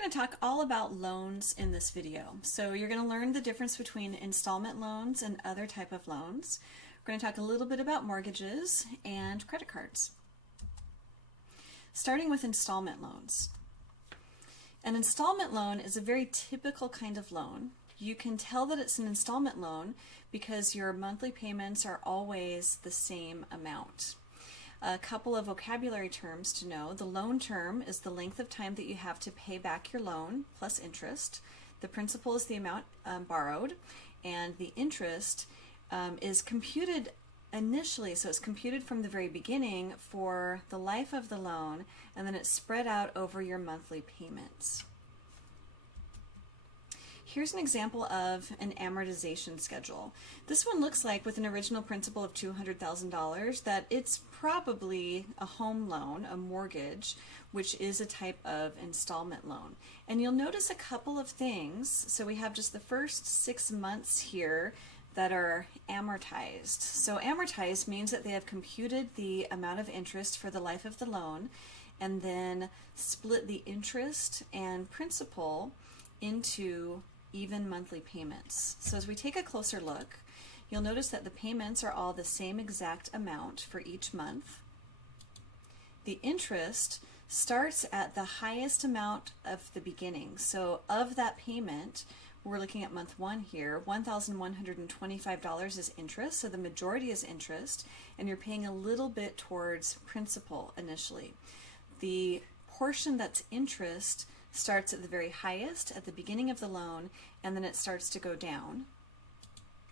going to talk all about loans in this video. So you're going to learn the difference between installment loans and other type of loans. We're going to talk a little bit about mortgages and credit cards. Starting with installment loans. An installment loan is a very typical kind of loan. You can tell that it's an installment loan because your monthly payments are always the same amount. A couple of vocabulary terms to know. The loan term is the length of time that you have to pay back your loan plus interest. The principal is the amount borrowed, and the interest is computed initially, so it's computed from the very beginning for the life of the loan, and then it's spread out over your monthly payments. Here's an example of an amortization schedule. This one looks like, with an original principal of $200,000, that it's probably a home loan, a mortgage, which is a type of installment loan. And you'll notice a couple of things. So we have just the first 6 months here that are amortized. So amortized means that they have computed the amount of interest for the life of the loan and then split the interest and principal into even monthly payments. So as we take a closer look, you'll notice that the payments are all the same exact amount for each month. The interest starts at the highest amount of the beginning. So of that payment, we're looking at month 1 here, $1,125 is interest, so the majority is interest, and you're paying a little bit towards principal initially. The portion that's interest starts at the very highest at the beginning of the loan, and then it starts to go down.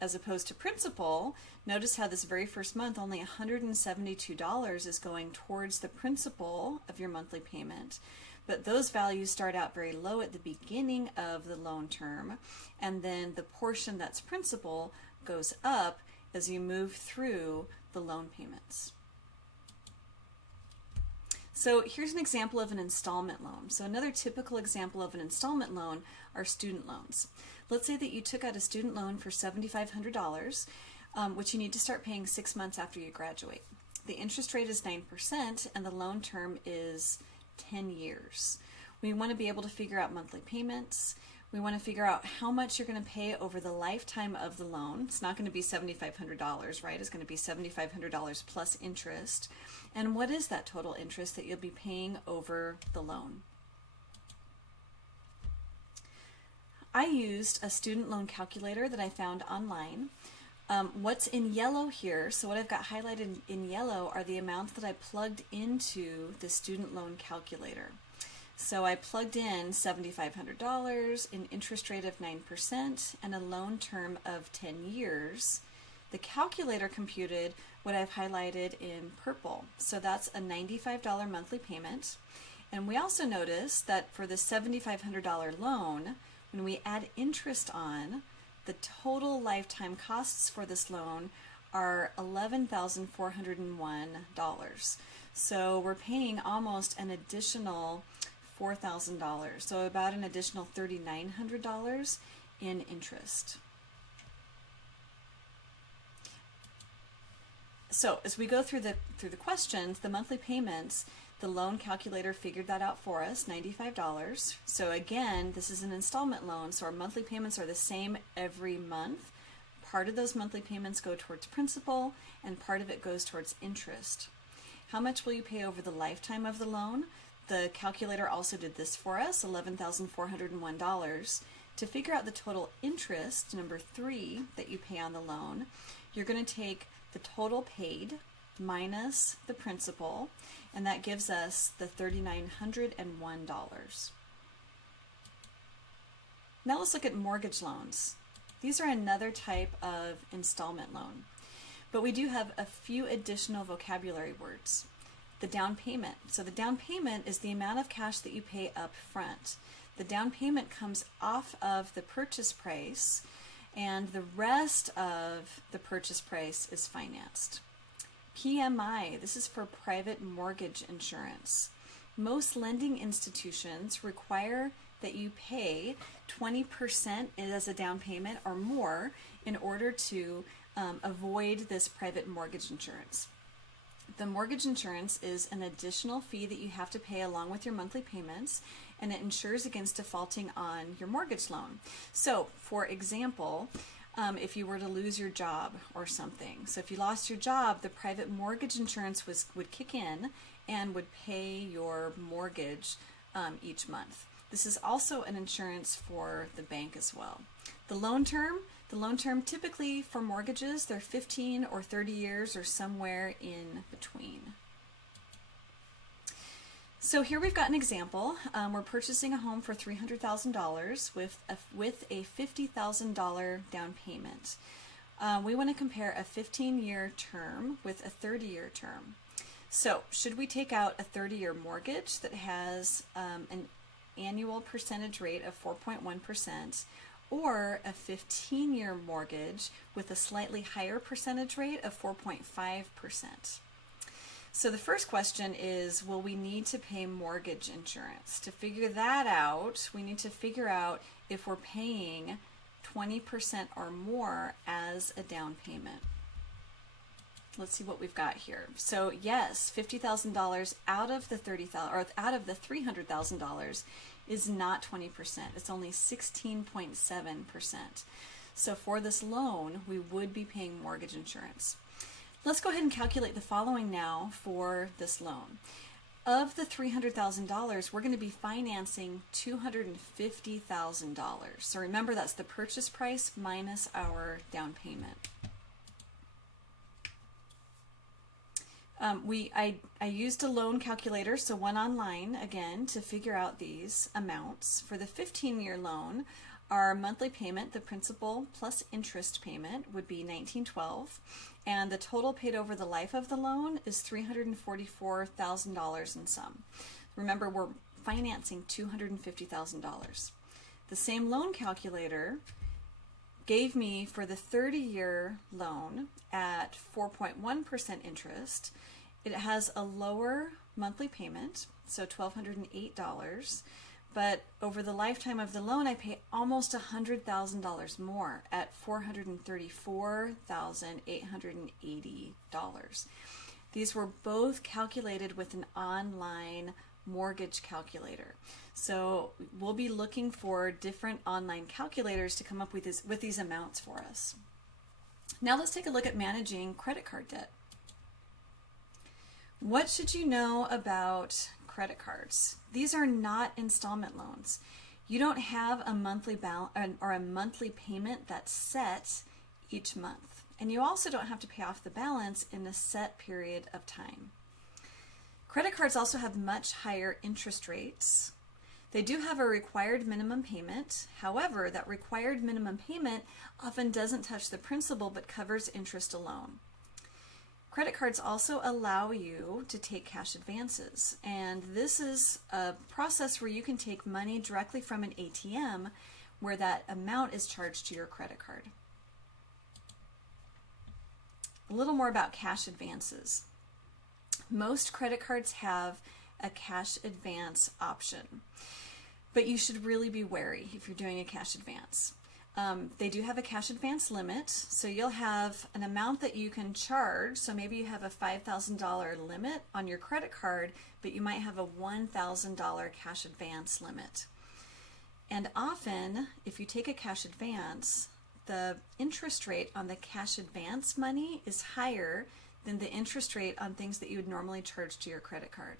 As opposed to principal, notice how this very first month only $172 is going towards the principal of your monthly payment, but those values start out very low at the beginning of the loan term, and then the portion that's principal goes up as you move through the loan payments. So here's an example of an installment loan. So another typical example of an installment loan are student loans. Let's say that you took out a student loan for $7,500, which you need to start paying 6 months after you graduate. The interest rate is 9% and the loan term is 10 years. We want to be able to figure out monthly payments. We want to figure out how much you're going to pay over the lifetime of the loan. It's not going to be $7,500, right? It's going to be $7,500 plus interest. And what is that total interest that you'll be paying over the loan? I used a student loan calculator that I found online. What's in yellow here, so what I've got highlighted in yellow are the amounts that I plugged into the student loan calculator. So I plugged in $7,500, an interest rate of 9%, and a loan term of 10 years. The calculator computed what I've highlighted in purple. So that's a $95 monthly payment. And we also notice that for the $7,500 loan, when we add interest on, the total lifetime costs for this loan are $11,401. So we're paying almost an additional $4,000, so about an additional $3,900 in interest. So as we go through the questions, the monthly payments, the loan calculator figured that out for us, $95. So again, this is an installment loan, so our monthly payments are the same every month. Part of those monthly payments go towards principal, and part of it goes towards interest. How much will you pay over the lifetime of the loan? The calculator also did this for us, $11,401. To figure out the total interest, number 3, that you pay on the loan, you're going to take the total paid minus the principal, and that gives us the $3,901. Now let's look at mortgage loans. These are another type of installment loan, but we do have a few additional vocabulary words. The down payment. So the down payment is the amount of cash that you pay up front. The down payment comes off of the purchase price, and the rest of the purchase price is financed. PMI, this is for private mortgage insurance. Most lending institutions require that you pay 20% as a down payment or more in order to avoid this private mortgage insurance. The mortgage insurance is an additional fee that you have to pay along with your monthly payments, and it insures against defaulting on your mortgage loan. So, for example, if you were to lose your job or something, so if you lost your job, the private mortgage insurance would kick in and would pay your mortgage each month. This is also an insurance for the bank as well. The loan term typically for mortgages, they're 15 or 30 years or somewhere in between. So here we've got an example. We're purchasing a home for $300,000 with a $50,000 down payment. We want to compare a 15-year term with a 30-year term. So should we take out a 30-year mortgage that has an annual percentage rate of 4.1%, or a 15-year mortgage with a slightly higher percentage rate of 4.5%? So the first question is, will we need to pay mortgage insurance? To figure that out, we need to figure out if we're paying 20% or more as a down payment. Let's see what we've got here. So yes, $50,000 out of the $300,000 is not 20%. It's only 16.7%. So for this loan, we would be paying mortgage insurance. Let's go ahead and calculate the following now for this loan. Of the $300,000, we're going to be financing $250,000. So remember, that's the purchase price minus our down payment. I used a loan calculator, so one online, again, to figure out these amounts. For the 15-year loan, our monthly payment, the principal plus interest payment, would be $1,912, and the total paid over the life of the loan is $344,000 and some. Remember, we're financing $250,000. The same loan calculator gave me, for the 30-year loan at 4.1% interest, it has a lower monthly payment, so $1,208, but over the lifetime of the loan, I pay almost $100,000 more at $434,880. These were both calculated with an online mortgage calculator. So we'll be looking for different online calculators to come up with these amounts for us. Now let's take a look at managing credit card debt. What should you know about credit cards? These are not installment loans. You don't have a monthly balance or a monthly payment that's set each month. And you also don't have to pay off the balance in a set period of time. Credit cards also have much higher interest rates. They do have a required minimum payment. However, that required minimum payment often doesn't touch the principal but covers interest alone. Credit cards also allow you to take cash advances, and this is a process where you can take money directly from an ATM where that amount is charged to your credit card. A little more about cash advances. Most credit cards have a cash advance option, but you should really be wary if you're doing a cash advance. They do have a cash advance limit, so you'll have an amount that you can charge. So maybe you have a $5,000 limit on your credit card, but you might have a $1,000 cash advance limit. And often, if you take a cash advance, the interest rate on the cash advance money is higher than the interest rate on things that you would normally charge to your credit card.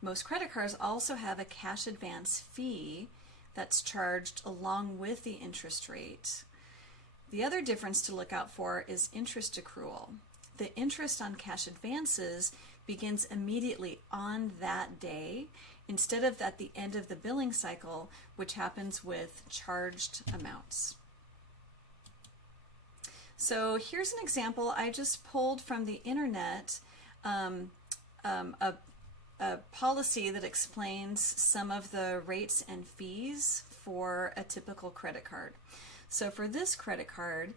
Most credit cards also have a cash advance fee that's charged along with the interest rate. The other difference to look out for is interest accrual. The interest on cash advances begins immediately on that day instead of at the end of the billing cycle, which happens with charged amounts. So here's an example I just pulled from the internet, a policy that explains some of the rates and fees for a typical credit card. So for this credit card,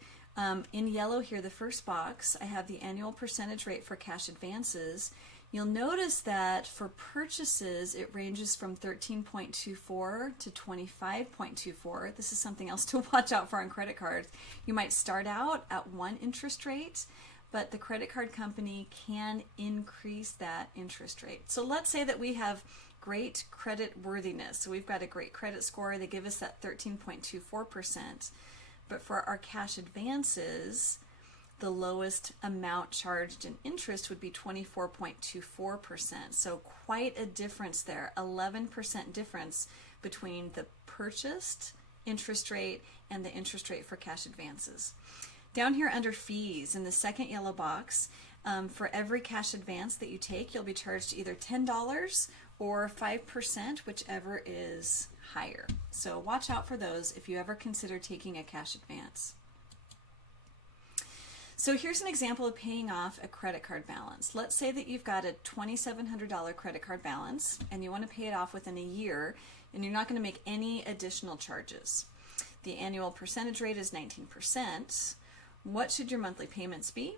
in yellow here, the first box, I have the annual percentage rate for cash advances. You'll notice that for purchases, it ranges from 13.24 to 25.24. This is something else to watch out for on credit cards. You might start out at one interest rate, but the credit card company can increase that interest rate. So let's say that we have great credit worthiness. So we've got a great credit score. They give us that 13.24%. But for our cash advances, the lowest amount charged in interest would be 24.24%. So quite a difference there, 11% difference between the purchased interest rate and the interest rate for cash advances. Down here under fees in the second yellow box, for every cash advance that you take, you'll be charged either $10 or 5%, whichever is higher. So watch out for those if you ever consider taking a cash advance. So here's an example of paying off a credit card balance. Let's say that you've got a $2,700 credit card balance and you want to pay it off within a year, and you're not going to make any additional charges. The annual percentage rate is 19%. What should your monthly payments be?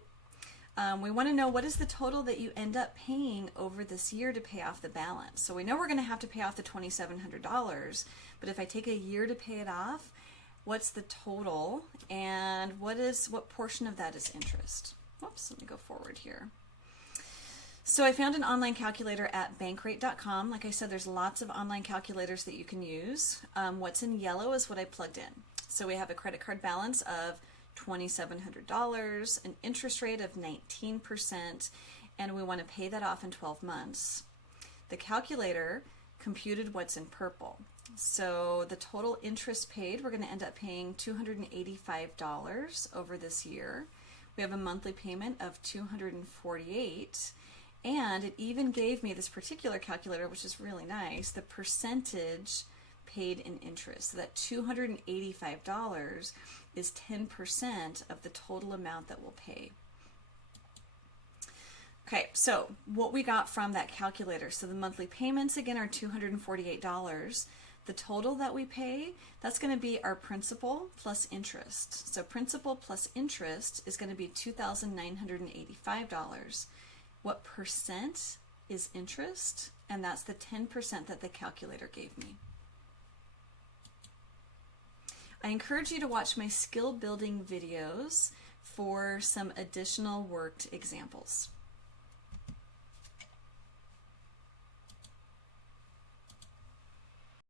We want to know what is the total that you end up paying over this year to pay off the balance. So we know we're going to have to pay off the $2,700, but if I take a year to pay it off, what's the total, and what portion of that is interest? Whoops, let me go forward here. So I found an online calculator at bankrate.com. Like I said, there's lots of online calculators that you can use. What's in yellow is what I plugged in. So we have a credit card balance of $2,700, an interest rate of 19%, and we want to pay that off in 12 months. The calculator computed what's in purple. So the total interest paid, we're going to end up paying $285 over this year. We have a monthly payment of $248, and it even gave me this particular calculator, which is really nice, the percentage paid in interest. So that $285 is 10% of the total amount that we'll pay. Okay, so what we got from that calculator, so the monthly payments again are $248. The total that we pay, that's going to be our principal plus interest. So principal plus interest is going to be $2,985. What percent is interest? And that's the 10% that the calculator gave me. I encourage you to watch my skill building videos for some additional worked examples.